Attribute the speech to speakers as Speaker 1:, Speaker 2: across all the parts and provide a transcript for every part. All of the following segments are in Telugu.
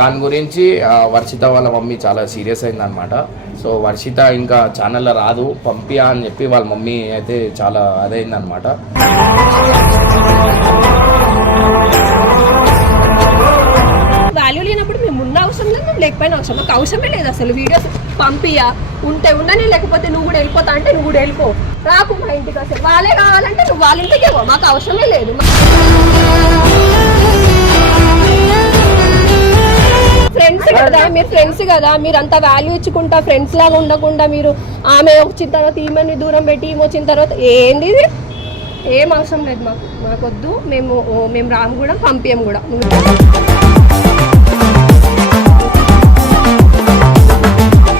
Speaker 1: దాని గురించి వర్షిత వాళ్ళ మమ్మీ చాలా సీరియస్ అయిందనమాట సో వర్షిత ఇంకా ఛానల్లో రాదు పంపియా అని చెప్పి వాళ్ళ మమ్మీ అయితే చాలా అదైందనమాట
Speaker 2: వాల్యూ లేనప్పుడు మేము ఉన్న అవసరం లేదు మేము లేకపోయినా అవసరం. మాకు అవసరమే లేదు అసలు వీడియోస్ పంపియా ఉంటే ఉండని లేకపోతే నువ్వు కూడా వెళ్ళిపోతా అంటే నువ్వు కూడా వెళ్ళిపో. రాకు మా ఇంటికి అసలు వాళ్ళే కావాలంటే నువ్వు వాళ్ళ ఇంటికి పో. మాకు అవసరమే లేదు. ఫ్రెండ్స్ కదా మీరు ఫ్రెండ్స్ కదా మీరు అంత వాల్యూ ఇచ్చుకుంటా ఫ్రెండ్స్ లాగా ఉండకుండా మీరు ఆమె వచ్చిన తర్వాత ఈమెని దూరం పెట్టి ఈమె వచ్చిన తర్వాత ఏంది ఇది? ఏం అవసరం లేదు మాకు. మాకొద్దు. మేము మేము రాము కూడా పంపించం కూడా.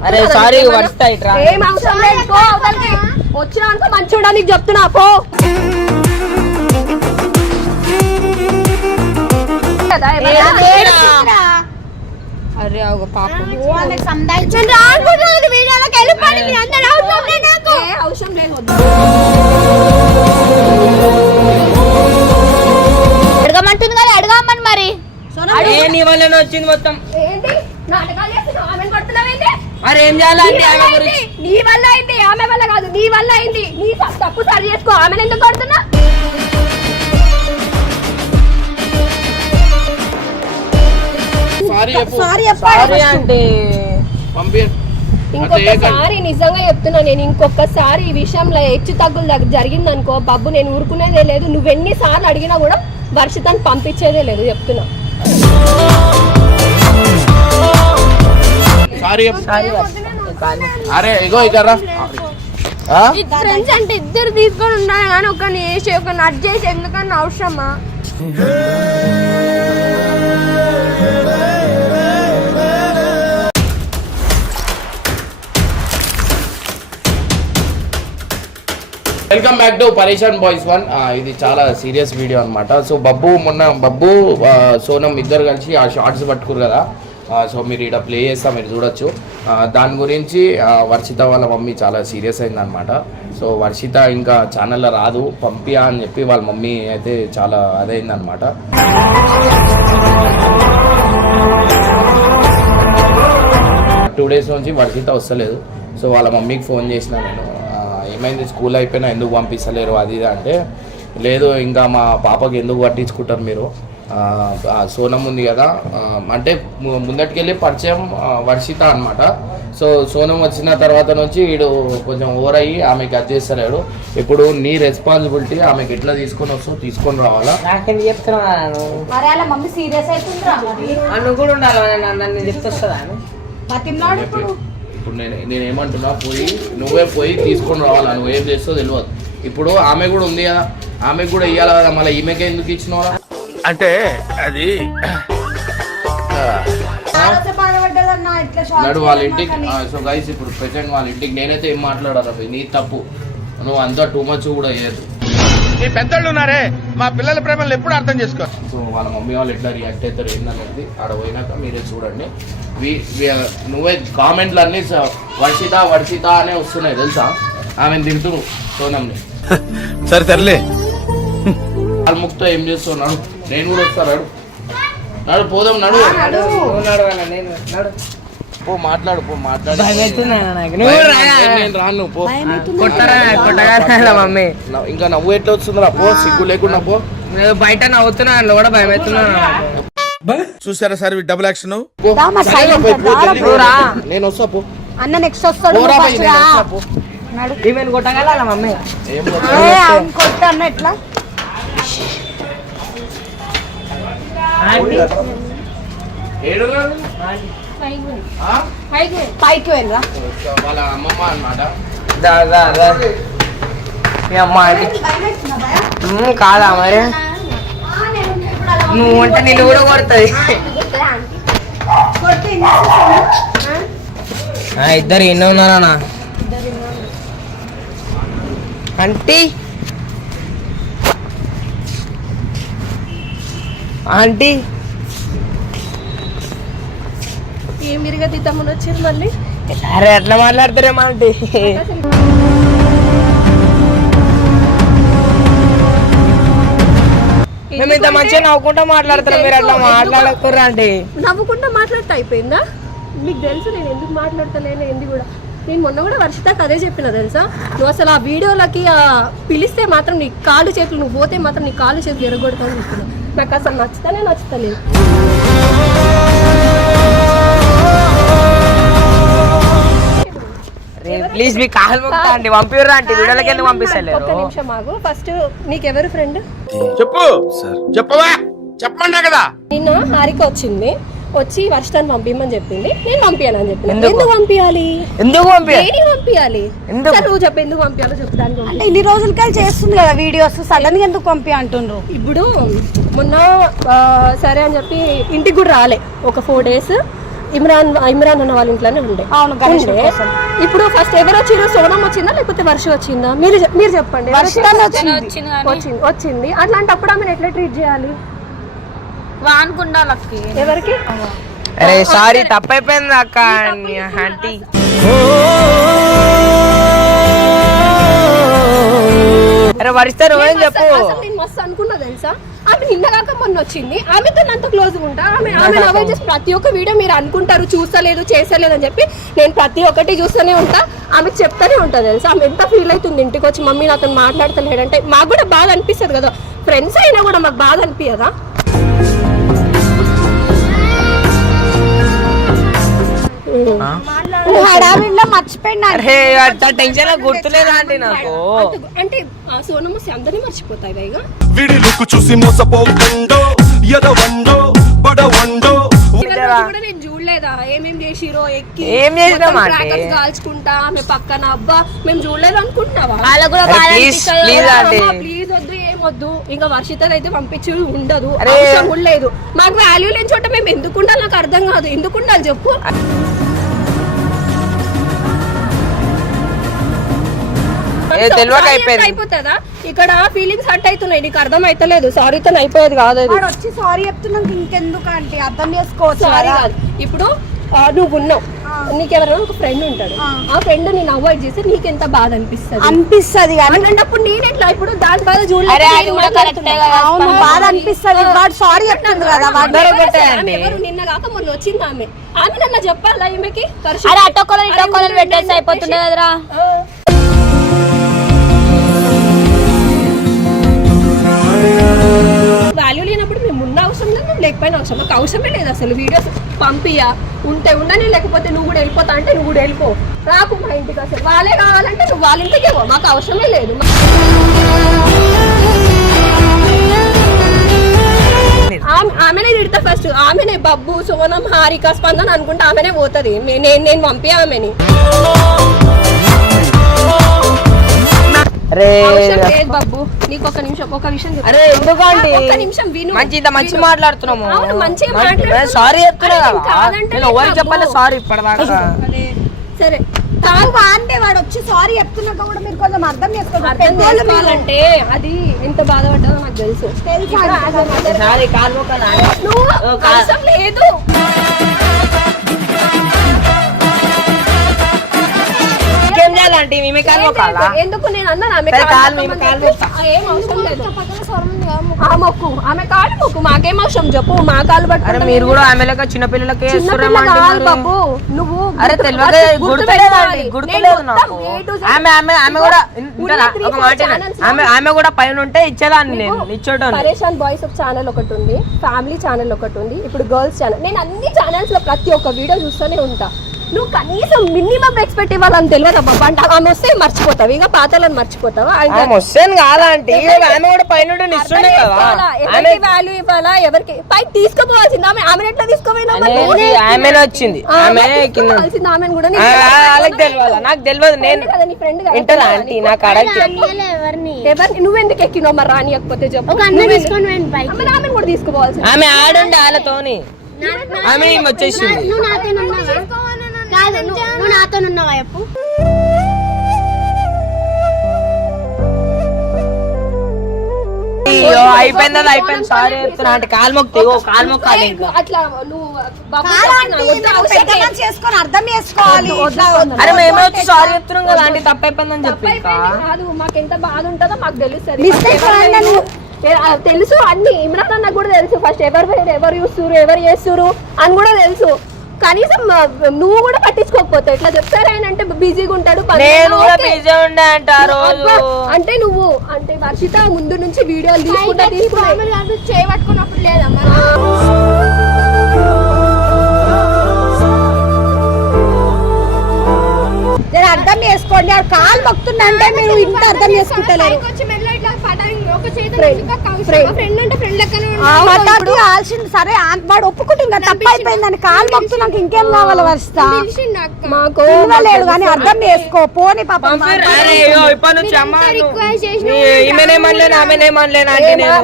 Speaker 3: అరే సారీ
Speaker 2: ఏం అవసరం లేదు. పో అవతలికి. వచ్చినా అనుకో మంచి చూడడానికి చెప్తున్నా పో. కదా?
Speaker 3: అరే ఒక పాప.
Speaker 2: నేను రానుకుంటున్నాను వీడియోలోకి వెళ్ళిపోండి, మీ అందరూ అవసరం లేదు నాకు. ఏ అవసరం లేదు వద్దు.
Speaker 4: అడగమంటుంది కదా అడగమని మరి.
Speaker 3: అరే నీ వల్లనే వచ్చింది మొత్తం?
Speaker 2: ఏంటి? నాటకాలు చేస్తున్నావు ఆమెను కొడుతున్నావేంటి
Speaker 3: అరే ఏం గురించి?
Speaker 2: నీ వల్ల అయింది ఆమె వల్ల కాదు నీ వల్ల అయింది. నీ తప్పు సరి చేసుకో ఆమెను ఎందుకు కొడుతున్నా
Speaker 1: సారీ
Speaker 3: సారీ అంటే
Speaker 2: ఇంకొకసారి నిజంగా చెప్తున్నా నేను ఇంకొకసారి ఈ విషయంలో హెచ్చు తగ్గులు దగ్గ- జరిగిందనుకో బాబు నేను ఊరుకునేదే లేదు. నువ్వు ఎన్నిసార్లు అడిగినా కూడా వర్షితాన్ని పంపించేదే లేదు చెప్తున్నా.
Speaker 1: అరే ఇగో ఇద్దరా
Speaker 2: ఫ్రెండ్స్ అంటే ఇద్దరు తీసుకొని ఉండాలి కానీ ఒకరిని వేసి ఒకరిని అడ్ చేసి ఎందుకన్నా అవసరమా?
Speaker 1: Welcome back to Pareshan boys one ఇది చాలా సీరియస్ వీడియో అనమాట సో బబ్బు మొన్న బబ్బు సోనం ఇద్దరు కలిసి ఆ షార్ట్స్ పట్టుకురు కదా. సో మీరు ఇక్కడ ప్లే చేస్తా మీరు చూడొచ్చు. దాని గురించి వర్షిత వాళ్ళ మమ్మీ చాలా సీరియస్ అయిందనమాట సో వర్షిత ఇంకా ఛానల్లో రాదు పంపియా అని చెప్పి వాళ్ళ మమ్మీ అయితే చాలా అదైందనమాట టూ డేస్ నుంచి వర్షిత వస్తలేదు. సో వాళ్ళ మమ్మీకి ఫోన్ చేసిన నేను. ఏమైంది? స్కూల్ అయిపోయినా ఎందుకు పంపిస్తలేరు? అది ఇది అంటే లేదు ఇంకా మా పాపకి ఎందుకు పట్టించుకుంటారు మీరు? సోనం ఉంది కదా. అంటే ముందటికెళ్ళి పరిచయం వర్షిత అనమాట సో సోనం వచ్చిన తర్వాత నుంచి వీడు కొంచెం ఓవర్ అయ్యి ఆమెకి అది చేస్తలేడు. ఇప్పుడు నీ రెస్పాన్సిబిలిటీ ఆమెకి ఎట్లా తీసుకొని వస్తావు తీసుకొని రావాలా?
Speaker 3: నాకేం చెప్తున్నాను
Speaker 4: మరి అలా మమ్మీ సీరియస్ అవుతుందిరా మరి?
Speaker 3: నువ్వు కూడా ఉండాలి నన్ను- నన్ను చెప్తొస్తుందా
Speaker 4: బతిన్నాడు ఇప్పుడు?
Speaker 1: ఇప్పుడు నేను నేను ఏమంటున్నా పోయి నువ్వే పోయి తీసుకొని రావాలా? నువ్వు ఏం చేస్తావు తెలియదు ఇప్పుడు ఆమె కూడా ఉంది కదా ఆమెకు కూడా ఇవ్వాలి కదా మళ్ళీ ఈమెకే ఎందుకు ఇచ్చినవరా?
Speaker 5: అంటే అది
Speaker 1: నాడు వాళ్ళ ఇంటికి సో గైస్ ఇప్పుడు ప్రెసెంట్ వాళ్ళ ఇంటికి నేనైతే ఏం మాట్లాడాలి నీ తప్పు. నువ్వు అంతా టూ మచ్ కూడా చేయదు
Speaker 5: ఈ పెద్దోళ్ళు ఉన్నారే మా పిల్లల ప్రేమలు ఎప్పుడు అర్థం చేసుకో
Speaker 1: సో వాళ్ళ మమ్మీ వాళ్ళు ఎట్లా రియాక్ట్ అవుతారు ఏందనేది ఆడ పోయినాక మీరే చూడండి. నువ్వే కామెంట్లు అన్ని వర్షిత వర్షిత అనే వస్తున్నాయి తెలుసా? ఆమెను తింటురు సోనంని.
Speaker 5: సరే సర్లే.
Speaker 1: కాల్ముక్తో ఏం చేస్తున్నాడు నేను కూడా వస్తాను నడు. నడు పోదాం నడు
Speaker 3: నడు.
Speaker 1: పో మాట్లాడు పో మాట్లాడు. నేను- రాను పో.
Speaker 3: మమ్మీ.
Speaker 1: ఇంకా నవ్వు ఎట్లా వస్తుందిరా? పో సిగ్గు లేకుండా పో.
Speaker 3: బయట నవ్వుతున్నా అందులో కూడా భయం అవుతున్నా.
Speaker 5: చూసారా సార్ డబుల్ యాక్షన్.
Speaker 1: నేను వస్తా పో.
Speaker 4: అన్న నెక్స్ట్ వస్తాడు
Speaker 3: కొట్టగల మమ్మీ?
Speaker 4: కొట్టు అన్న ఎట్లా?
Speaker 1: ఏడు?
Speaker 4: పైకి వెళ్ళరా
Speaker 1: వాళ్ళ అమ్మమ్మ అన్నమాట
Speaker 3: మీ అమ్మ అంటే కాదా మరి? నువ్వు అంటే నిన్ను కూడా కొడుతుంది. ఇద్దరు ఎన్ని ఉన్నారా ఆంటీ? ఆంటీ?
Speaker 2: ఏం తమ్ముడు వచ్చారు మళ్ళీ?
Speaker 3: అరే ఎట్లా మాట్లాడతారేమో ఆంటీ మేము ఇంత మంచిగా నవ్వుకుంటా మాట్లాడుతున్నాం మీరు అట్లా మాట్లాడకుర్రా అంటే
Speaker 2: నవ్వుకుంటా మాట్లాడితే అయిపోయిందా? మీకు తెలుసు నేను ఎందుకు మాట్లాడతలేను ఏంది కూడా. నేను మొన్న కూడా వర్షితకు అదే చెప్పిన తెలుసా? నువ్వు అసలు ఆ వీడియోలకి పిలిస్తే మాత్రం నీ కాళ్ళు చేతులు నువ్వు పోతే మాత్రం నీ కాళ్ళు చేతులు ఎరగొడతావు నాకు అసలు నచ్చుతానే నచ్చుతలేదు.
Speaker 3: ప్లీజ్ మీ కాలు మొక్తా అండి పంపిర్రా అంటే వీడియోలకి ఎందుకు
Speaker 2: ఒక్క
Speaker 3: పంపిస్తలేరు?
Speaker 2: నిమిషం ఆగు. ఫస్ట్ నీకెవరు ఫ్రెండ్
Speaker 5: చెప్పు. చెప్పవా? చెప్పమన్నా కదా.
Speaker 2: నిన్న హారిక వచ్చింది. వచ్చి వర్షితాన్ని పంపించమని చెప్పింది. నేను పంపించాను అని చెప్పిన.
Speaker 3: ఎందుకు?
Speaker 2: ఎందుకు పంపించాలి
Speaker 3: ఎందుకు
Speaker 2: పంపించాలి
Speaker 3: ఎందుకు?
Speaker 2: సరే నువ్వు చెప్పు ఎందుకు పంపించాలో పంపి.
Speaker 4: అంటే ఇన్ని రోజులకి చేస్తుంది కదా వీడియోస్ సడన్గా ఎందుకు పంపి అంటుండ్రు?
Speaker 2: ఇప్పుడు మొన్న సరే అని చెప్పి ఇంటికి కూడా రాలే. ఒక ఫోర్ డేస్ ఇమ్రాన్ ఇమ్రాన్ అన్న వాళ్ళ ఇంట్లోనే ఉండే. ఉండే. ఇప్పుడు ఫస్ట్ ఎవరు వచ్చిందో సోనం వచ్చిందా? లేకపోతే వర్ష వచ్చిందా? మీరు మీరు చెప్పండి. వచ్చింది?
Speaker 4: వచ్చింది.
Speaker 2: అట్లాంటప్పుడు ఆమెను ఎట్లా ట్రీట్ చేయాలి? ఎవరికి?
Speaker 3: అరే సారీ తప్పైపోయింది అక్క ఆంటీ. అరే వరిస్తే నువ్వేం
Speaker 2: నేను
Speaker 3: చెప్పు.
Speaker 2: మస్తు అనుకున్నా తెలుసా? ఆమె నిన్న కాక మొన్న వచ్చింది ఆమెతో అంత క్లోజ్ ఉంటా. ఆమె ఆమె అవాయిడ్ చేసి ప్రతి ఒక్క వీడియో మీరు అనుకుంటారు చూస్తలేదు చేస్తలేదు అని చెప్పి నేను ప్రతి ఒక్కటి చూస్తూనే ఉంటా. ఆమెకు చెప్తానే ఉంటా తెలుసా? ఆమె ఎంత ఫీల్ అవుతుంది ఇంటికి వచ్చి మమ్మీ నాతో మాట్లాడతలేడంటే మాకు కూడా బాధ అనిపిస్తుంది కదా. ఫ్రెండ్స్ అయినా కూడా మాకు బాధ అనిపించదా
Speaker 4: హడావిడిలో మర్చిపోయినా
Speaker 3: టెన్షన్ గుర్తులేదా అండి నాకు.
Speaker 2: అంత- అంటే ఆ సోనమ్మ అందరినీ మర్చిపోతాయి
Speaker 6: విడి చూసి మోసపోకండో ఎదవండో పడవండో.
Speaker 2: ఇవాళ రోజు కూడా నేను చూడలేదా? ఏమేం చేసిరో ఎక్కి
Speaker 3: ఏం చేసినాం
Speaker 2: మొత్తం
Speaker 3: అంటే?
Speaker 2: crackers కాల్చుకుంటా ఆమె పక్కన అబ్బా మేము చూడలేదు అనుకుంటున్నావా
Speaker 3: ప్లీజ్ ప్లీజ్ అండి.
Speaker 2: ప్లీజ్ వద్దు ఏం వద్దు ఇంకా వర్షిత అయితే పంపించి ఉండదు. అవసరం కూడా లేదు. మాకు వాల్యూ లేని చోట మేము ఎందుకు ఉండాలి? నాకు అర్థం కాదు. ఎందుకు ఉండాలి చెప్పు?
Speaker 3: తెలియక.
Speaker 2: అంటే అయిపోతుందా? ఇక్కడ ఫీలింగ్స్ హర్ట్ అవుతున్నాయి. నీకు అర్థం అయితలేదు సారీతో అయిపోయేది కాదు
Speaker 4: వాడు వచ్చి సారీ చెప్తున్నాక ఇంకెందుకు అంటే అర్థం చేసుకోవచ్చు
Speaker 2: సారీ
Speaker 4: కదా.
Speaker 2: ఇప్పుడు ఆ, నువ్వు ఉన్నావు. నీకు ఎవరైనా ఒక ఫ్రెండ్ ఉంటాడు. ఆ. ఫ్రెండ్ నేను అవాయిడ్ చేస్తే నీకు ఎంత బాధ అనిపిస్తుంది?
Speaker 4: అనిపిస్తది కానీ
Speaker 2: అన్నప్పుడు నేను ఎట్లా? ఇప్పుడు దాని బాధ
Speaker 7: అరే, అది కూడా కరెక్టే కదా.
Speaker 4: అవును? బాధ అనిపిస్తది. వాడు సారీ చెప్తుంది కదా వాడు
Speaker 3: అందరూ ఒకటే అండి.
Speaker 2: ఎవరు నిన్న కాక మొన్న వచ్చింది ఆమె. ఆమె నన్ను చెప్పాలా ఈమెకి? పరిస్థితి-
Speaker 7: అరే అటొక్కలను ఇటొక్కలను పెట్టేసి అయిపోతుండే కదరా?
Speaker 2: ఆ. వాల్యూ లేనప్పుడు మేము ఉన్న అవసరం లేదు మేము లేకపోయినా అవసరం. మాకు అవసరమే లేదు అసలు వీడియోస్ పంపియా ఉంటే ఉండని లేకపోతే నువ్వు కూడా వెళ్ళిపోతా అంటే నువ్వు కూడా వెళ్ళిపో. రాకు మా ఇంటికి అసలు. వాళ్ళే కావాలంటే నువ్వు వాళ్ళ ఇంటికి పో మాకు అవసరమే లేదు. ఆమె- ఆమెనే తిడతా ఫస్ట్ ఆమెనే బబ్బు సోనం హారిక స్పందన అనుకుంటే ఆమెనే పోతుంది. నేను నేను పంపి ఆమెని. లేదు బబ్బు నీకు ఒక నిమిషం ఒక విషయం.
Speaker 3: అరే
Speaker 2: ఒక్క నిమిషం విను
Speaker 3: మంచి ఇంత మంచి. మాట్లాడుతున్నాము
Speaker 2: అవును మంచిగా మాట్లాడుతున్నావు.
Speaker 3: సారీ చెప్తున్నా
Speaker 2: నేను
Speaker 3: ఎవరికి
Speaker 2: లేదు
Speaker 3: చెప్పాలి
Speaker 2: బాబు.
Speaker 3: సారీ ఇప్పటిదాకా
Speaker 2: సరే
Speaker 4: కాదు అంటే వాడు వచ్చి సారీ చెప్తున్నాక కూడా మీరు కొంచెం అర్థం.
Speaker 2: చేసుకోవాలంటే అది ఎంత బాధపడ్డాదో నాకు తెలుసు
Speaker 4: తెలుసా?
Speaker 2: ఇప్పుడు
Speaker 3: ఇంకేం చేయాలంటే మేమే కాలు మొక్కాలా?
Speaker 2: ఎందుకు నేను అన్నాను? ఆమె కాలు
Speaker 3: మేము కాలు
Speaker 2: చెప్పి, ఆ, ఏం అవసరం లేదు. ఆ మొక్కు. ఆమె కాలు మొక్కు. మాకేం అవసరం చెప్పు. మా కాలు పట్టుకుంటే
Speaker 3: మీరు కూడా ఆమె లెక్క చిన్న పిల్లలకి
Speaker 2: చిన్న పిల్ల కాదు బాబు. నువ్వు
Speaker 3: అరే. గుర్తులేదు నాకు. ఆమె ఆమె ఆమె కూడా వింటారా?
Speaker 2: three,
Speaker 3: ఒక
Speaker 2: four
Speaker 3: మాట వినండి.
Speaker 2: channels
Speaker 3: ఆమె ఆమె కూడా పైన ఉంటే ఇచ్చేదాన్ని నేను ఇచ్చేటోని
Speaker 2: పరేషాన్ బాయ్స్ ఒక ఛానల్ ఒకటి ఉంది. ఫ్యామిలీ ఛానల్ ఒకటి ఉంది. ఇప్పుడు గర్ల్స్ ఛానల్ నేను అన్ని ఛానల్స్లో ప్రతి ఒక్క వీడియో చూస్తూనే ఉంటా. నువ్వు కనీసం మినిమం ఎక్స్పెక్ట్ ఇవ్వాలని తెలియదు బాబా? అంటే ఆమె వస్తే మర్చిపోతావు. ఇక పాతలను మర్చిపోతావా?
Speaker 3: ఆమె వస్తాను కాదా అంటే? ఆమె కూడా పైన ఆమె
Speaker 2: ఎవరికి వాల్యూ ఇవ్వాలా? ఎవరికి? పై తీసుకోపోవాల్సింది ఆమె. ఆమె ఎట్లా తీసుకోపోయినా
Speaker 3: ఆమెనే వచ్చింది. ఆమె కింద
Speaker 2: ఆమెను కూడా.
Speaker 3: ఆ, వాళ్ళకి తెలియదు. నాకు తెలియదు. నేను
Speaker 2: నీ ఫ్రెండ్
Speaker 3: ఆంటీ? నాకు
Speaker 7: ఎవరిని?
Speaker 2: ఎవరిని? నువ్వెందుకు ఎక్కినావు మరి రానియకపోతే చెప్పు.
Speaker 7: ఒక అన్న తీసుకొని పోయింది పైకి
Speaker 2: ఆమె కూడా తీసుకోవాల్సింది
Speaker 3: ఆమె ఆడుండే వాళ్ళతోని. ఆమె వచ్చేసింది.
Speaker 7: నువ్వు కాదు నువ్వు నాతో ఉన్నావా చెప్పు?
Speaker 3: అయ్యో అయిపోయింది? అది అయిపోయింది. సారీ చెప్తున్నా. అంటే కాలు మొక్కి ఓ కాలు మొక్కాలి ఇంకా
Speaker 2: అట్లా నువ్వు బాబు
Speaker 4: కాదు
Speaker 2: చెప్పినా,
Speaker 4: ఆంటీ,
Speaker 2: వద్దు,
Speaker 4: మనం
Speaker 2: అవసరం
Speaker 4: పెద్దగా
Speaker 2: లేదు.
Speaker 4: చేసుకొని? అర్థం చేసుకోవాలి.
Speaker 3: అరే మేమే వచ్చి సారీ చెప్తున్నాం కదా అంటే చెప్పి
Speaker 2: మాకు ఎంత బాధ ఉంటుందో మాకు తెలుసు అన్ని ఇమ్రాన్ అన్న కూడా తెలుసు. ఫస్ట్ ఎవరు ఎవరు చూస్తురు ఎవరు చేస్తురు అని కూడా తెలుసు. కనీసం నువ్వు కూడా పట్టించుకోకపోతే ఇట్లా చెప్తారు ఆయన అంటే బిజీగా ఉంటాడు పని
Speaker 3: నేను కూడా
Speaker 2: ఓకే.
Speaker 3: బిజీ ఉండే అంట రోజు.
Speaker 2: నువ్వు అంటే వర్షిత ముందు నుంచి వీడియోలు తీసుకుంటా తీసుకున్నా
Speaker 7: చేయబట్టుకున్నప్పుడు లేదమ్మా.
Speaker 4: అర్థం చేసుకోండి కాలు మొక్కుతుందంటే మీరు ఇంత అర్థం చేసుకుంటలేరు.
Speaker 7: ఇంకా
Speaker 4: సరే వాడు ఒప్పుకుంటుంది కదా తప్పు అయిపోయిందని కాలు మొక్కుతున్నాక ఇంకేం కావాలి
Speaker 7: అక్క.
Speaker 2: మాకు
Speaker 4: పిలవలేడు కానీ అర్థం చేసుకో. పోని పాపం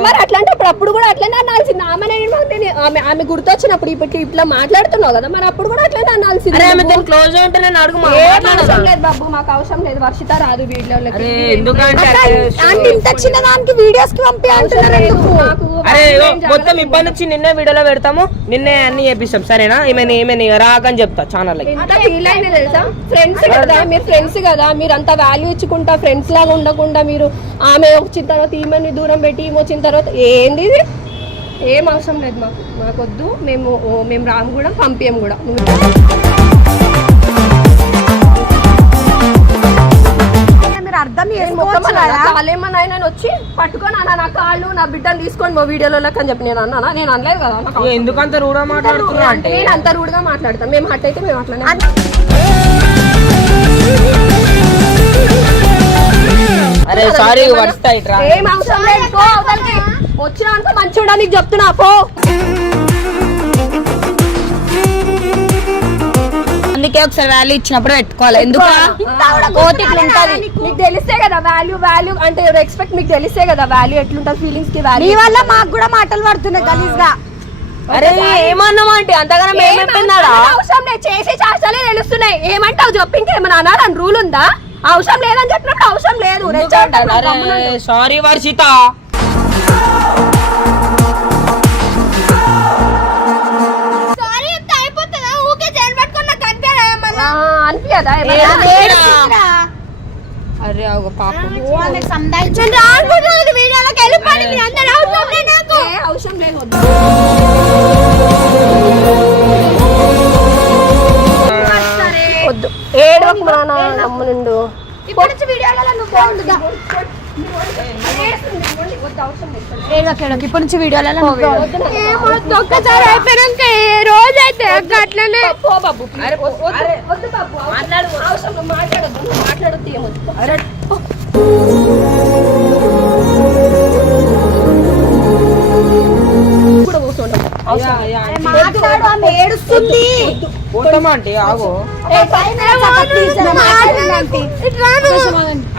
Speaker 2: మరి అట్లా అంటే అప్పుడు అప్పుడు కూడా అట్లనే అనాల్సింది. ఆమె ఆమె ఆమె గుర్తొచ్చినప్పుడు ఇప్పుడు ఇట్లా మాట్లాడుతున్నావు కదా మరి అప్పుడు కూడా అట్లనే అనాల్సింది.
Speaker 3: క్లోజ్ ఉంటే నేను అడుగు?
Speaker 2: అవసరం లేదు బాబు మాకు అవసరం లేదు. వర్షిత రాదు
Speaker 4: ఆంటీ ఇంత చిన్న దానికి వీడియోస్కి పంపి అంటున్నారు ఎందుకు?
Speaker 3: అరే మొత్తం. ఇప్పటి నుంచి నిన్నే వీడియోలో పెడతాము నిన్నే అన్ని చేపిస్తాం సరేనా? ఈమె ఈమె రాకని చెప్తా ఛానల్
Speaker 2: ఎంత ఫీల్ అయింది తెలుసా? ఫ్రెండ్స్ కదా మీరు ఫ్రెండ్స్ కదా మీరు అంత వాల్యూ ఇచ్చుకుంటా ఫ్రెండ్స్ లాగా ఉండకుండా మీరు ఆమె వచ్చిన తర్వాత ఈమెని దూరం పెట్టి ఈమె వచ్చిన తర్వాత ఏంది ఇది? ఏం అవసరం లేదు మాకు. మాకొద్దు మేము మేము రాము కూడా పంపించం కూడా.
Speaker 4: మీరు అర్థం
Speaker 2: నేను
Speaker 4: చేసుకోవచ్చు
Speaker 2: మొక్కమన్నా
Speaker 4: కదా
Speaker 2: కాలేమన్నా ఆయన వచ్చి పట్టుకొని అన్న నా కాళ్ళు నా బిడ్డను తీసుకొని మా వీడియోలోకి అని చెప్పి నేను అన్నానా? నేను అనలేదు కదా అవసరం.
Speaker 3: ఎందుకంత రూఢ మాట్లాడుతున్నా అంటే
Speaker 2: నేను అంత రూడ్గా మాట్లాడతాం మేము హట్ అయితే మేము అట్లనే
Speaker 3: అరే సారీ వస్తా ఇట్రా.
Speaker 2: ఏం అవసరం లేదు పో అవతలికి. వచ్చినా అనుకో మంచిగా నీకు చెప్తున్నా పో.
Speaker 8: అందుకే ఒకసారి వాల్యూ ఇచ్చినప్పుడు పెట్టుకోవాలి. ఎందుకు? కోతి ఉంటది.
Speaker 2: నీకు తెలిస్తే కదా వాల్యూ వాల్యూ అంటే రెస్పెక్ట్ మీకు తెలిస్తే కదా వాల్యూ ఎట్లుంటుంది ఫీలింగ్స్కి
Speaker 4: నీ
Speaker 2: వాల్యూ
Speaker 4: వల్ల మాకు కూడా మాటలు పడుతున్నాయి గలీజ్గా
Speaker 3: అరే ఏమన్నామా అంటే అంతగానో మేము చెప్పిందాడా
Speaker 2: అవసరం లేదు చేసే చేస్తాలే తెలుస్తున్నాయి. ఏమంటావు చెప్పి ఇంకేమైనా అనాలని రూల్ ఉందా? అవసరం లేదని చెప్పినప్పుడు అవసరం లేదు.
Speaker 3: సారీ వర్షిత. ఏడుస్తురా?
Speaker 8: అరే ఒక పాపం
Speaker 7: అవసరం లేదు
Speaker 2: వద్దు. ఏడవకు
Speaker 7: ఇప్పుడు నుంచి వీడియోలలో నువ్వు ఉండుగా
Speaker 8: ఇప్పటి నుంచి వీడియోలలో
Speaker 7: ఒక్కసారి అయిపోయాక ఏ రోజు అయితే అక్క అట్లనే
Speaker 2: మాట్లాడొద్దు. మాట్లాడొద్దు ఏమొద్దు. కూడా కూర్చోండి.
Speaker 4: మాట్లాడు ఆమె ఏడుస్తుంది.
Speaker 3: పోతామా ఆగు.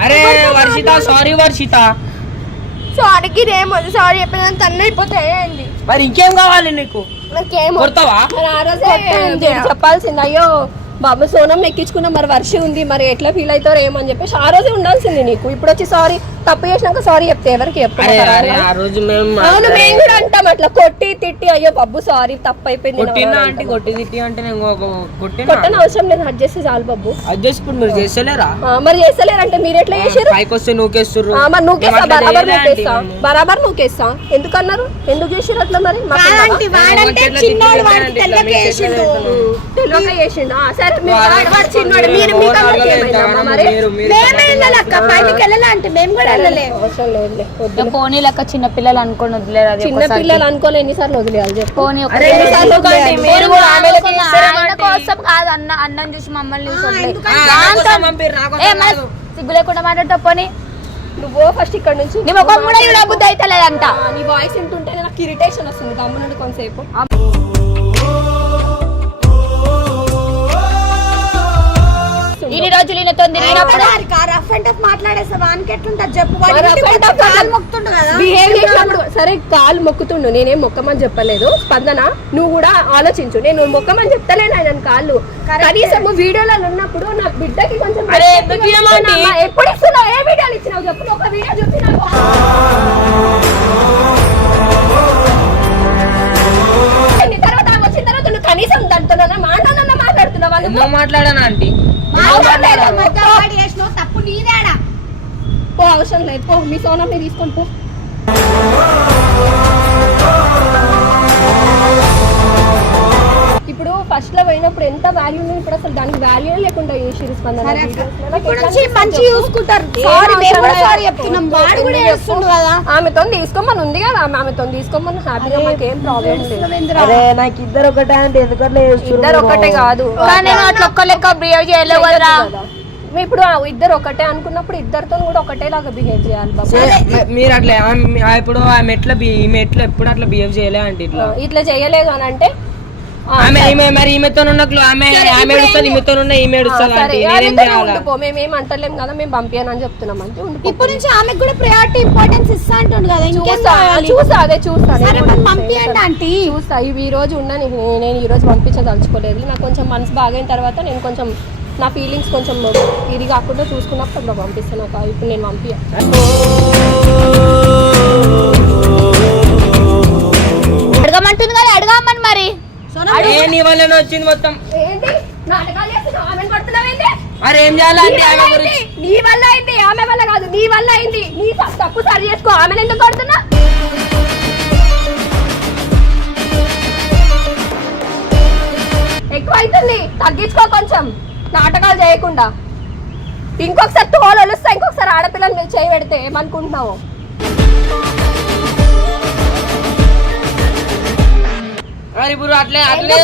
Speaker 3: అరే వర్షిత సారీ వర్షిత.
Speaker 7: సారీకి రేమొద్దు సారీ చెప్పేదాన్ని తన్ను అయిపోతే
Speaker 3: మరి ఇంకేం కావాలి నీకు?
Speaker 2: నాకేమో
Speaker 3: కొడతావా?
Speaker 2: చెప్పాల్సింది అయ్యో. బాబు సోనం ఎక్కించుకున్న మరి వర్ష ఉంది మరి ఎట్లా ఫీల్ అవుతారో ఏమని చెప్పేసి ఆ రోజే ఉండాల్సింది నీకు. ఇప్పుడు వచ్చి సారీ తప్పు చేసినాక సారీ చెప్తే ఎవరికి అవును మేము కూడా అంటాం అట్లా కొట్టి తిట్టి అయ్యో బబ్బు సారీ తప్పు అయిపోయింది
Speaker 3: కొట్టినా ఆంటీ కొట్టి తిట్టి అంటే నేను ఒక- కొట్టినా?
Speaker 2: కొట్టని అవసరం లేదు హట్ చేస్తే చాలు
Speaker 3: ఇప్పుడు మీరు చేస్తలేరా?
Speaker 2: మరి చేస్తలేరంటే మీరు ఎట్లా చేసారు
Speaker 3: పైకి వస్తే నూకేస్తుర్రు.
Speaker 2: మరి నువ్వుకేస్తా
Speaker 3: అట్లా
Speaker 2: బరాబర్ నువ్వుకేస్తా
Speaker 3: మేము.
Speaker 2: బరాబర్ నువ్వుకేస్తా ఎందుకన్నారు? ఎందుకు చేసారు అట్లా మరి? చేసిండు. ఆ, సరే మీరు చిన్నోడు మీరు ఏమైందమ్మా మరి?
Speaker 4: మేమే కూడా వెళ్ళలే.
Speaker 2: అవసరం లేదులే వద్దు.
Speaker 8: పోనీ లెక్క చిన్న పిల్లలు అనుకోని వదిలేరు అది
Speaker 2: చిన్న పిల్లలు అనుకోలే ఎన్నిసార్లు వదిలేయాలి చెప్పు.
Speaker 8: పోనీ ఒక
Speaker 3: అరే ఎందుకు ఆంటీ? మీరు కూడా ఆమె లెక్క చేస్తారా
Speaker 8: ఆయన
Speaker 3: ఆంటీ?
Speaker 8: కోసం కాదు అన్న అన్నం చూసి మమ్మల్ని చూసి వదిలేరు.
Speaker 3: ఆ, ఆమె కోసం పంపిర్రు, నా కోసం
Speaker 8: ఏ మరి
Speaker 3: కాదు.
Speaker 8: సిగ్గు లేకుండా మాట్లాడతా పోనీ.
Speaker 2: నువ్వు ఫస్ట్ ఇక్కడ నుంచి
Speaker 8: నీ ముఖం కూడా అయితే లేదంట
Speaker 2: నీ వాయిస్ వింటుంటే నాకు ఇరిటేషన్ వస్తుంది గమ్మునుండి కొంతసేపు.
Speaker 4: కాలు
Speaker 2: అట్లా
Speaker 4: మొక్కుతుండు కదా?
Speaker 2: బిహేవ్ చేసినప్పుడు సరే కాలు మొక్కుతుండు. నేనేం మొక్కమని చెప్పలేదు. స్పందన నువ్వు కూడా ఆలోచించు. నేను మొక్కమని చెప్తలేను ఆయన కాళ్ళు. కనీసం వీడియోలలో ఉన్నప్పుడు నా బిడ్డకి కొంచెం? ఎప్పుడు ఇస్తున్నావు? ఏ వీడియోలు ఇచ్చినావు? చెప్పు. ఒక వీడియో తర్వాత కనీసం దాంతో మాట్లాడన్నా మాట్లాడుతున్నావా?
Speaker 3: ఎన్నో మాట్లాడాను ఆంటీ
Speaker 4: తప్పు నీదేడా
Speaker 2: పో అవసరం లేదు. పో మీ సోనం తీసుకొని పో. ఫస్ట్లో పోయినప్పుడు ఎంత వాల్యూ ఉంది ఇప్పుడు అసలు దానికి వాల్యూ లేకుండా చేసిరు స్పందన
Speaker 4: మంచి? చూసుకుంటారు.
Speaker 2: ఏం
Speaker 4: సారీ మేము
Speaker 2: అవసరం
Speaker 4: కూడా
Speaker 2: లేదు.
Speaker 4: సారీ చెప్తున్నాం. వాడు కూడా
Speaker 2: ఎందుకు
Speaker 4: చేస్తుండు కదా.
Speaker 2: ఆమెతో తీసుకోమని ఉంది కదా. ఆమె ఆమెతో తీసుకోమని హ్యాపీగా మాకు ఏం ప్రాబ్లం లేదు.
Speaker 3: అరే నాకు ఇద్దరు ఒకటే అంటే ఎందుకట్లా
Speaker 2: ఇద్దరు ఒకటే కాదు.
Speaker 8: అట్లా ఒక్క లెక్క బిహేవ్ చేయలేవు కదరా
Speaker 2: మీ ఇప్పుడు ఆ ఇద్దరు ఒకటే అనుకున్నప్పుడు ఇద్దరితో కూడా ఒకటే లాగా బిహేవ్ చేయాలి బాబు.
Speaker 3: మీరు అట్లా ఆమె- ఆ ఇప్పుడు ఆమె ఎట్లా బి- ఈమె ఎట్లా ఎప్పుడు అట్లా బిహేవ్ చేయలే అంటే ఇట్లా.
Speaker 2: ఇట్లా చేయలేదు అని అంటే
Speaker 3: ఆమె ఈమె మరి ఈమెతో ఉన్న ఆమె ఆమె ఏడుస్తుంది ఈమెతో ఉన్న ఈమె ఏడుస్తుంది నేనేం చేయాలా?
Speaker 2: మేమేం అంటలేం కదా మేము పంపించానని చెప్తున్నాం అంతే ఉండిపో.
Speaker 4: ఇప్పుడు నుంచి ఆమెకు కూడా ప్రయారిటీ ఇంపార్టెన్స్ ఇస్తా అంటుండు కదా కావాలి?
Speaker 2: చూసా అదే కూడా
Speaker 4: పంపియండి ఆంటీ.
Speaker 2: చూస్తా ఇవి ఈ రోజు ఉన్నా నేను ఈ రోజు పంపించదలుచుకోలేదు నాకు కొంచెం మనసు బాగైన తర్వాత నేను కొంచెం నా ఫీలింగ్స్ కొంచెం ఇది కాకుండా చూసుకున్నప్పుడు అప్పుడు పంపిస్తాను నాకు ఇప్పుడు నేను పంపించ
Speaker 8: అడగమంటుంది కదా అడగమని
Speaker 3: నీ వల్లనే వచ్చింది మొత్తం.
Speaker 2: ఏంటి? నాటకాలు చేస్తున్నావు ఆమెను
Speaker 3: మరి ఏం ఆమె. గురించి?
Speaker 2: నీ వల్ల అయింది ఆమె వల్ల కాదు నీ వల్ల అయింది. నీ తప్పు సరి చేసుకో ఆమెను ఎందుకు కొడుతున్నా ఎక్కువ అవుతుంది తగ్గించుకో కొంచెం. నాటకాలు చేయకుండా. ఇంకొకసారి తోలు వలుస్తా ఇంకొకసారి ఆడపిల్లని మీరు చేయి పెడితే ఏమనుకుంటున్నావు?
Speaker 3: మరి ఇప్పుడు అట్లే అట్లే?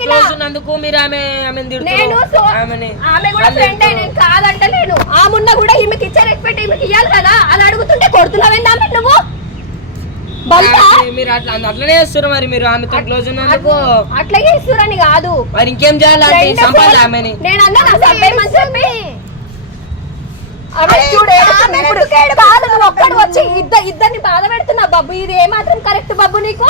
Speaker 3: క్లోజ్ ఉన్నందుకు మీరు ఆమె ఆమెను
Speaker 2: నేను
Speaker 3: తిడుతున్నారు
Speaker 2: సో-
Speaker 3: ఆమెని
Speaker 2: ఆమె కూడా ఫ్రెండ్. నేను. ఆమెన్న కూడా ఈమెకి ఇచ్చే రెస్పెక్ట్ ఈమెకి ఇవ్వాలి కదా. అని అడుగుతుంటే కొడుతున్నావేందా నువ్వు?
Speaker 3: మీరు అట్లా అట్లనే చేస్తున్నారు మరి మీరు ఆమెతో క్లోజ్ ఉన్నందుకు.
Speaker 2: అట్లా చేస్తురని కాదు.
Speaker 3: మరి ఇంకేం చేయాలంటే సంపాలి ఆమెని.
Speaker 2: నేను అన్నా చెప్పి ఇద్దరిని బాధ పెడుతున్నా బాబు ఇది ఏమాత్రం కరెక్ట్ బాబు నీకు?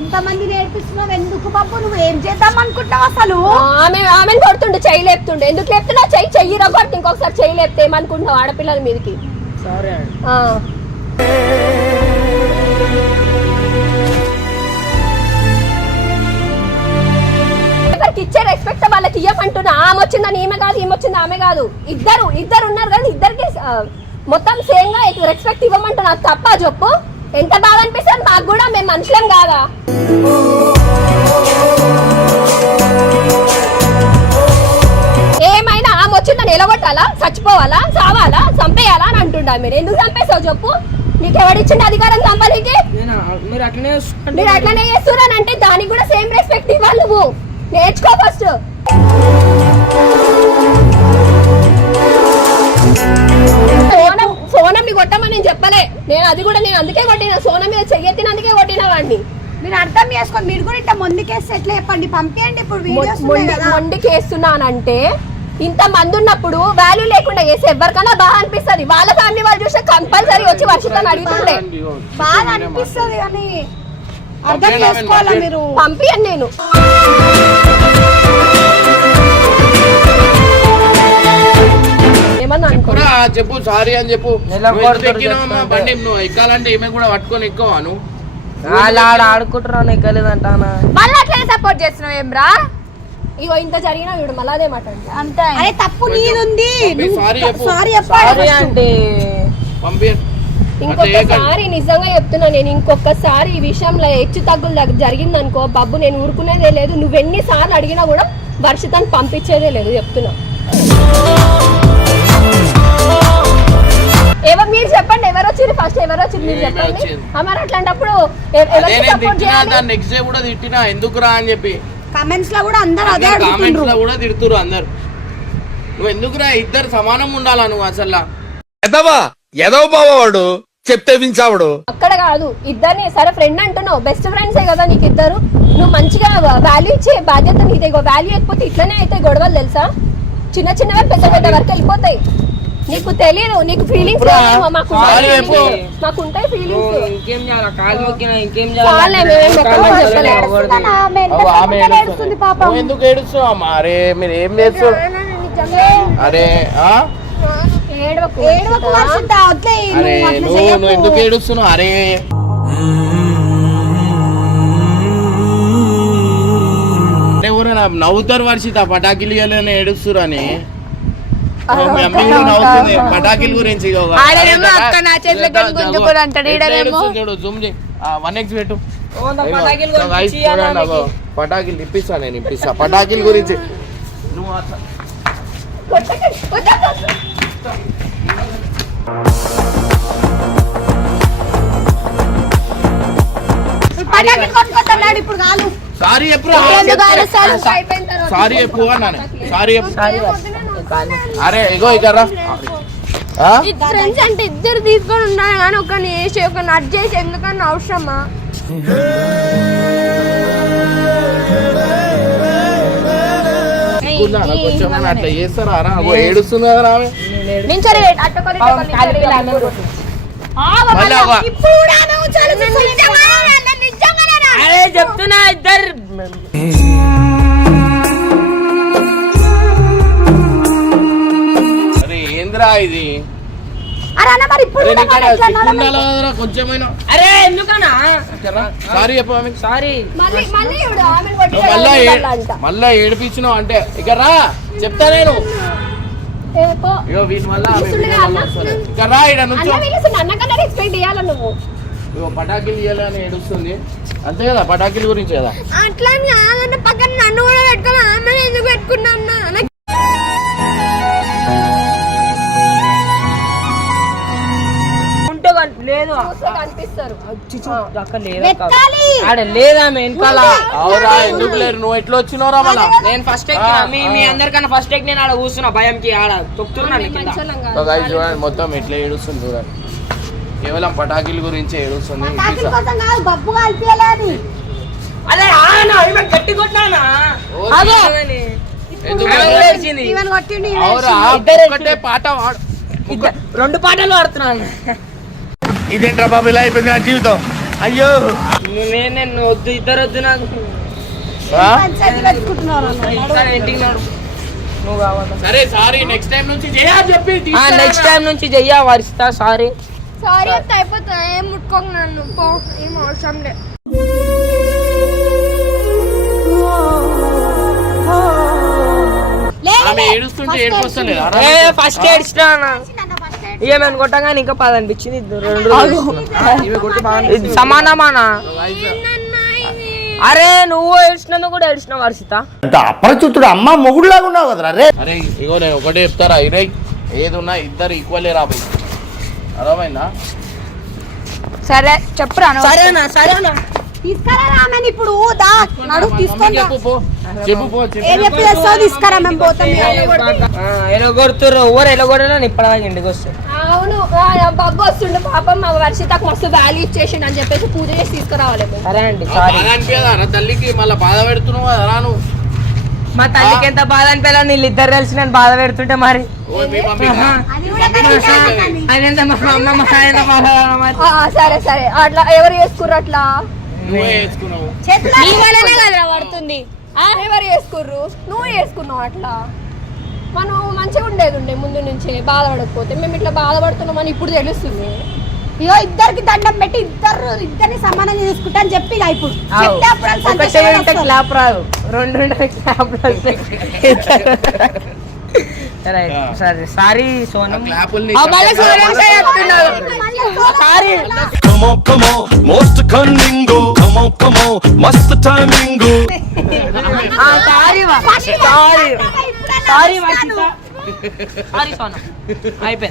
Speaker 4: ఇంతమంది నేర్పిస్తున్నావు ఎందుకు బాబు? నువ్వు ఏం చేద్దాం అనుకుంటావు అసలు?
Speaker 2: ఆమె ఆమెను కొడుతుండు చెయ్యి లేపుతుండు. ఎందుకు లేపుతున్నా? చెయ్యి చెయ్యి రగొట్టు ఇంకొకసారి చెయ్యి లేపితే ఏమనుకుంటున్నావు ఆడపిల్లల మీదకి?
Speaker 3: సరే.
Speaker 2: ఎవరికి ఇచ్చే రెస్పెక్ట్ వాళ్ళకి ఇవ్వమంటున్నా ఆమె వచ్చిందని ఈమె కాదు ఈమె వచ్చింది ఆమె కాదు. ఇద్దరు ఇద్దరు ఉన్నారు కానీ ఇద్దరికి మొత్తం సేమ్గా రెస్పెక్ట్ ఇవ్వమంటున్నా అది తప్ప చెప్పు ఎంత బాగా అనిపిస్తుంది మాకు కూడా మేము మనుషులం కాదా? ఏమైనా ఆమె వచ్చిందని ఎలగొట్టాలా చచ్చిపోవాలా? చావాలా చంపేయాలా అని అంటుండా మీరు. ఎందుకు చంపేసావు చెప్పు నీకు ఎవడిచ్చిండు అధికారం చంపనీకి
Speaker 3: నేను? మీరు అట్లనే
Speaker 2: అట్లనే చేస్తున్నానంటే దానికి కూడా సేమ్ రెస్పెక్ట్ ఇవ్వాలి నువ్వు. నేర్చుకో ఫస్ట్ సోనం సోనం మీ కొట్టమని నేను చెప్పలే. నేను అది కూడా నేను అందుకే కొట్టిన. సోనం మీద చెయ్యెత్తినందుకే కొట్టిన వాడిని
Speaker 4: మీరు అర్థం చేసుకోండి మీరు కూడా ఇట్లా ముందుకేసి ఎట్లా చెప్పండి. పంపించండి ఇప్పుడు వీడియోస్ ఉన్నాయి
Speaker 2: మొండి
Speaker 4: కదా.
Speaker 2: ఇంత మంది ఉన్నప్పుడు వాల్యూ లేకుండా చేసి ఎవరికైనా బాగా అనిపిస్తది. వాళ్ళ ఫ్యామిలీ వాళ్ళు చూస్తే కంపల్సరీ వచ్చి వర్షితాన్ని అడుగుతుండే.
Speaker 4: బాగా అనిపిస్తుంది కానీ అర్థం
Speaker 1: పంపియండి
Speaker 4: చేసుకోవాలా
Speaker 1: పంపియండి.
Speaker 4: మీరు?
Speaker 2: పంపియండి నేను. ఏమన్నా అనుకో
Speaker 1: కూడా చెప్పు సారీ అని చెప్పు. బండి నువ్వు ఎక్కాలంటే ఈమె కూడా పట్టుకొని ఎక్కువ నువ్వు?
Speaker 3: వాళ్ళు ఆడ ఆడుకుంటున్నాను ఎక్కలేదంటానా?
Speaker 8: మళ్ళీ సపోర్ట్ చేస్తున్నావు ఏమ్రా
Speaker 2: ఇగో ఇంత జరిగినా వీడు మళ్ళీ అదే మాట అంటాడు.
Speaker 8: అంతే.
Speaker 4: అరే తప్పు నీది ఉంది
Speaker 1: పంపి, సారీ చెప్పు.
Speaker 4: సారీ చెప్పాలి
Speaker 3: సారీ అంటే
Speaker 2: ఇంకొకసారి నిజంగా చెప్తున్నా నేను ఇంకొకసారి ఈ విషయంలో హెచ్చు తగ్గులు జరి- జరిగిందనుకో బాబు నేను ఊరుకునేదే లేదు. నువ్వు ఎన్నిసార్లు అడిగినా కూడా వర్షితాన్ని పంపించేదే లేదు చెప్తున్నా. ఎవరు మీరు చెప్పండి ఎవరు వచ్చారు ఫస్ట్ ఎవరు వచ్చారు మీరు చెప్పండి.
Speaker 1: వచ్చింది?
Speaker 2: ఆ, మరి అట్లాంటప్పుడు
Speaker 1: నెక్స్ట్ డే కూడా తిట్టినా ఎందుకు రా అని చెప్పి.
Speaker 4: కమెంట్స్లో కూడా అందరు అదే
Speaker 1: కామెంట్స్లో కూడా తిడుతురు అందరు. నువ్వు ఎందుకురా ఇద్దరు సమానం ఉండాలా నువ్వు అసలు?
Speaker 5: ఎదవా? ఎదవ బావవాడు చెప్తే వించావుడు.
Speaker 2: అక్కడ కాదు ఇద్దరిని సరే ఫ్రెండ్ అంటున్నావు బెస్ట్ ఫ్రెండ్సే కదా నీకు ఇద్దరు. నువ్వు మంచిగా వాల్యూ ఇచ్చే బాధ్యత నీదే వాల్యూ లేకపోతే ఇట్లనే అయితే గొడవలు తెలుసా? చిన్న చిన్నవే పెద్ద పెద్ద వరకు వెళ్ళిపోతాయి. నీకు తెలియదు నీకు ఫీలింగ్స్ మాకు
Speaker 3: ఇంకేం చేయాలి? కాలు మొక్కినా ఇంకేం
Speaker 4: పాపం.
Speaker 1: ఎందుకు ఏడుస్తావు అరే మీరు ఏం చేస్తారు అరే ఆ?
Speaker 4: నువ్వు
Speaker 1: నువ్వు ఎందుకు. ఏడుస్తున్నావు? అరే. ఎవరైనా నవ్వుతారు వర్షిత పటాకిలు ఇవ్వాలని ఏడుస్తురు అని మీ అమ్మ కూడా నవ్వుతుంది పటాకిల గురించి
Speaker 8: ఆడనేమో అక్క నా గుంజుకోడు అంటాడు, ఈడనేమో-
Speaker 1: చూడు జూమ్ చేయి. వన్ ఎక్స్ పెట్టు.
Speaker 3: పటాకిల
Speaker 1: ఇప్పిస్తా నేను ఇప్పిస్తా. పటాకిల గురించి. నువ్వు
Speaker 4: ఇప్పుడు కాదు
Speaker 1: సారీ ఎప్పుడు? సారీ చెప్పు అన్నాను. సారీ చెప్పు అరే ఇగో ఇక్కడ?
Speaker 7: ఫ్రెండ్స్ అంటే ఇద్దరు తీసుకొని ఉన్నారు కానీ ఒకరిని వేసి ఒకరిని అడ్ చేసి ఎందుకన్నా అవసరమా?
Speaker 1: అట్లా చేస్తారా? రా? అగో ఏడుస్తుంది ఇది?
Speaker 4: అరే అన్న మరి ఇప్పుడు
Speaker 1: అరే
Speaker 4: కూడా
Speaker 1: నీకు
Speaker 4: మరి ఎట్లా అన్నాడు?
Speaker 1: సిగ్గుండాలా కదరా కొంచెమైనా.
Speaker 3: అరే ఎందుకన్నా?
Speaker 1: సారీ చెప్పు ఆమె.
Speaker 3: సారీ.
Speaker 2: మళ్ళీ మళ్ళీ ఆమెను
Speaker 1: ఏ- ఏడిపించినావు అంటే ఇక రా చెప్తా నేను.
Speaker 2: ఏ పో.
Speaker 1: ఇగో వీటి వల్ల ఆమె
Speaker 2: పిలుస్తుండే
Speaker 1: వీడి వల్ల
Speaker 2: అన్న.
Speaker 1: వస్తలేదు. ఇక రా ఇక్కడ నుంచో.
Speaker 2: అన్న పిలుస్తుంది అన్నకన్నా రెస్పెక్ట్ ఇవ్వాలి నువ్వు?
Speaker 1: ఇగో పటాకిలు ఇవ్వాలని ఏడుస్తుంది. అంతే కదా పటాకిల గురించి కదా.
Speaker 7: అట్లా పక్కన నన్ను కూడా పెట్టుకుని ఆమె ఎందుకు పెట్టుకున్నా అన్న?
Speaker 3: లేదు.
Speaker 2: కనిపిస్తారు.
Speaker 3: ఆడ లేదా ఆమె వెనకాల.
Speaker 1: అవురా ఎందుకు లేరు? నువ్వు ఎట్లా వచ్చినావురా మళ్ళా?
Speaker 3: నేను ఫస్ట్ ఎక్కిన మీ మీ అందరికన్నా ఫస్ట్ ఎక్కి నేను ఆడ కూర్చున్నా భయంకి ఆడ తొక్కుతున్నాను
Speaker 1: చూడండి మొత్తం ఎట్లా ఏడుస్తుంది చూడండి. కేవలం పటాకిల గురించి ఏడుస్తుంది.
Speaker 4: పటాకి కోసం కాదు బబ్బు కలిపియాలని
Speaker 3: అదే. గట్టి కొట్టానా?
Speaker 1: అవురా ఒక్కటే పాట
Speaker 3: రెండు పాటలు ఆడుతున్నాను
Speaker 5: ఇదేంట్రా బాబు ఇలా అయిపోయింది నా జీవితం? అయ్యో!
Speaker 3: నేను నేను వద్దు ఇద్దరు వద్దు నాకు. సరే,
Speaker 1: సరే సారీ నెక్స్ట్ టైం నుంచి చెప్పి
Speaker 3: నెక్స్ట్ టైం నుంచి చెయ్యా వరిస్తా సారీ.
Speaker 7: సారీ అయిపోతుంది ఏం ముట్టుకోకు నన్ను. పో ఏం అవసరం లేదు
Speaker 3: ఫస్ట్ ఏమని కొట్టగానే ఇంకా పది అనిపించింది. రెండు ఇది సమానమానా? అరే నువ్వు ఏడ్చినందుకు కూడా ఏడ్చినావు వర్షిత
Speaker 5: అపరిచితుడు అమ్మ మొగుడులాగా ఉన్నావు కదరా రే.
Speaker 1: అరే ఇగో నేను ఒకటే చెప్తారా ఇరే ఏది ఉన్నా ఇద్దరు ఈక్వలే రాబోయ్ అర్థమైందా?
Speaker 8: సరే చెప్పురా.
Speaker 3: సరేనా సరేనా.
Speaker 4: ఇప్పుడు? దా తీసుకొని.
Speaker 1: చెప్పు
Speaker 4: తీసుకురా మేము పోతాం.
Speaker 3: ఇప్పటిదాకా ఇంటికి
Speaker 2: అవును వస్తుండే పాపం మా వర్షితకు మస్తు వాల్యూ ఇచ్చేసిండు అని చెప్పేసి పూజ చేసి తీసుకురావాలి.
Speaker 3: సరే అండి
Speaker 1: తల్లికి మళ్ళీ బాధ పెడుతున్నావు?
Speaker 3: మా తల్లికి ఎంత బాధ అనిపించాలి వీళ్ళు ఇద్దరు కలిసి నేను బాధ పెడుతుంటే మరి.
Speaker 1: ఓ, మీ మమ్మీ
Speaker 3: ఆహా.
Speaker 4: అది కూడా కరెక్టే కానీ.
Speaker 3: ఆయన ఎంత మా అమ్మ మా ఆయన బాధ మరి
Speaker 2: ఆ, సరే సరే. అట్లా ఎవరు చేసుకుర్రు అట్లా?
Speaker 8: నీ వల్లనే కదరా పడుతుంది.
Speaker 2: ఆ, ఎవరు చేసుకుర్రు నువ్వు చేసుకున్నావు అట్లా. మనం మంచిగా ఉండేది ఉండే ముందు నుంచే బాధపడకపోతే. మేము ఇట్లా బాధపడుతున్నామని ఇప్పుడు తెలుస్తుంది.
Speaker 4: ఇగో ఇద్దరికి దండం పెట్టి ఇద్దరు ఇద్దరిని సమానంగా చేసుకుంటా అని చెప్పి ఇప్పుడు. చెప్తే అప్పుడు.
Speaker 3: క్లాప్ రాదు. రెండు ఉంటే క్లాప్ రాదు.
Speaker 1: ఆ.
Speaker 3: సరే sorry Sonam. Sorry.
Speaker 6: Come on, must timing
Speaker 3: sorry sorry sorry sorry Sonam. అయిపోయింది.